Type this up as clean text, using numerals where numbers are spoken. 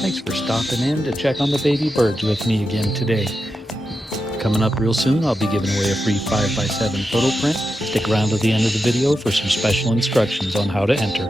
Thanks for stopping in to check on the baby birds with me again today. Coming up real soon, I'll be giving away a free 5x7 photo print. Stick around to the end of the video for some special instructions on how to enter.